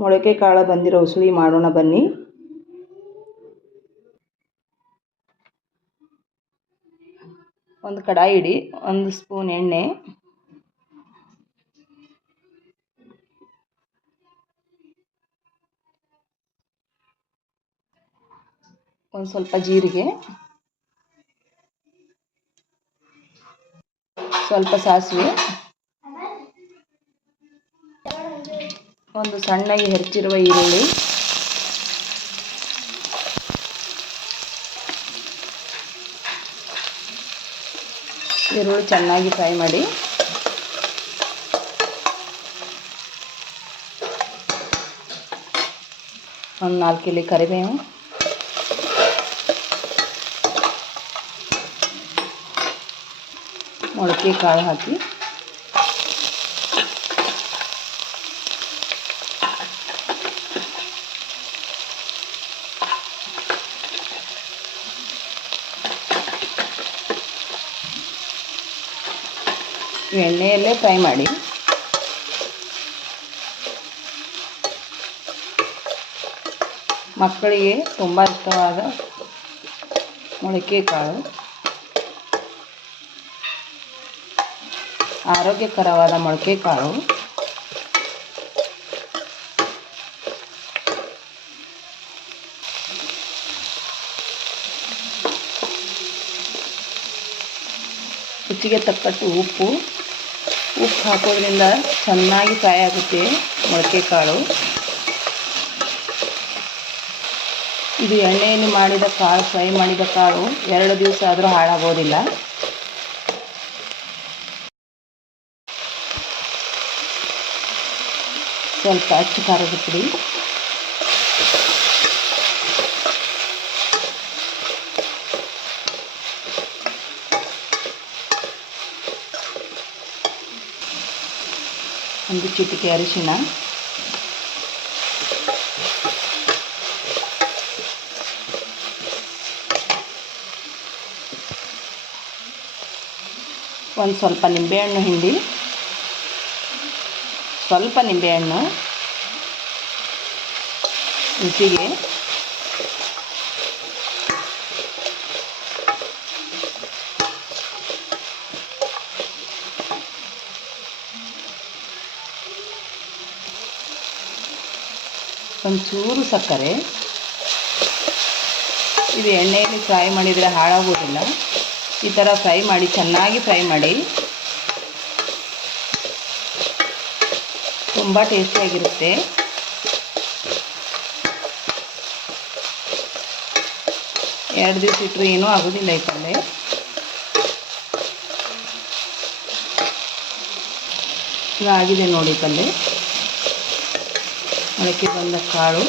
ಮೊಳಕೆ ಕಾಳು ಬಂದಿರೋ ಉಸುಳಿ ಮಾಡೋಣ ಬನ್ನಿ. ಒಂದು ಕಡಾಯಿ ಇಡಿ, ಒಂದು ಸ್ಪೂನ್ ಎಣ್ಣೆ. ಒಂದು ಸ್ವಲ್ಪ ಜೀರಿಗೆ. ಸ್ವಲ್ಪ ಸಾಸಿವೆ. ಒಂದು ಸಣ್ಣಗೆ ಹೆಚ್ಚಿರುವ ಈರುಳ್ಳಿ. ಈರುಳ್ಳಿ ಚೆನ್ನಾಗಿ ಫ್ರೈ ಮಾಡಿ. ಒಂದು ನಾಲ್ಕು ಇಲ್ಲಿ ಕರಿಬೇವು. ಮೊಳಕೆ ಕಾಳು ಹಾಕಿ. ಎಣ್ಣೆಯಲ್ಲೇ ಫ್ರೈ ಮಾಡಿ. ಮಕ್ಕಳಿಗೆ ತುಂಬ ಇಷ್ಟವಾದ ಮೊಳಕೆ ಕಾಳು ಆರೋಗ್ಯಕರವಾದ ಮೊಳಕೆ ಕಾಳು ರುಚಿಗೆ ತಕ್ಕಷ್ಟು ಉಪ್ಪು. ಉಪ್ಪು ಹಾಕೋದ್ರಿಂದ ಚೆನ್ನಾಗಿ ಫ್ರೈ ಆಗುತ್ತೆ ಮೊಳಕೆ ಕಾಳು. ಇದು ಎಣ್ಣೆಯಲ್ಲಿ ಮಾಡಿದ ಕಾಳು, ಫ್ರೈ ಮಾಡಿದ ಕಾಳು ಎರಡು ದಿವಸ ಆದರೂ ಹಾಳಾಗೋದಿಲ್ಲ. ಸ್ವಲ್ಪ ಅಚ್ಚು ಖಾರದ ಪುಡಿ. ಒಂದು ಚಿಟಿಕೆ ಅರಿಶಿಣ ಒಂದು ಸ್ವಲ್ಪ ನಿಂಬೆಹಣ್ಣು ಹಿಂಡಿ. ಸ್ವಲ್ಪ ನಿಂಬೆಹಣ್ಣು. ರುಚಿಗೆ ಒಂಚೂರು ಸಕ್ಕರೆ. ಇದು ಎಣ್ಣೆಯಲ್ಲಿ ಫ್ರೈ ಮಾಡಿದರೆ ಹಾಳಾಗೋದಿಲ್ಲ. ಈ ಥರ ಫ್ರೈ ಮಾಡಿ, ಚೆನ್ನಾಗಿ ಫ್ರೈ ಮಾಡಿ. ತುಂಬ ಟೇಸ್ಟಿಯಾಗಿರುತ್ತೆ ಎರಡು ದಿವಸ ಇಟ್ಟರೆ ಏನೂ ಆಗೋದಿಲ್ಲ ಈ ಪಲ್ಯ ಆಗಿದೆ ನೋಡಿ ಪಲ್ಯ ಮೊಳಕೆ ಬಂದ ಕಾಳು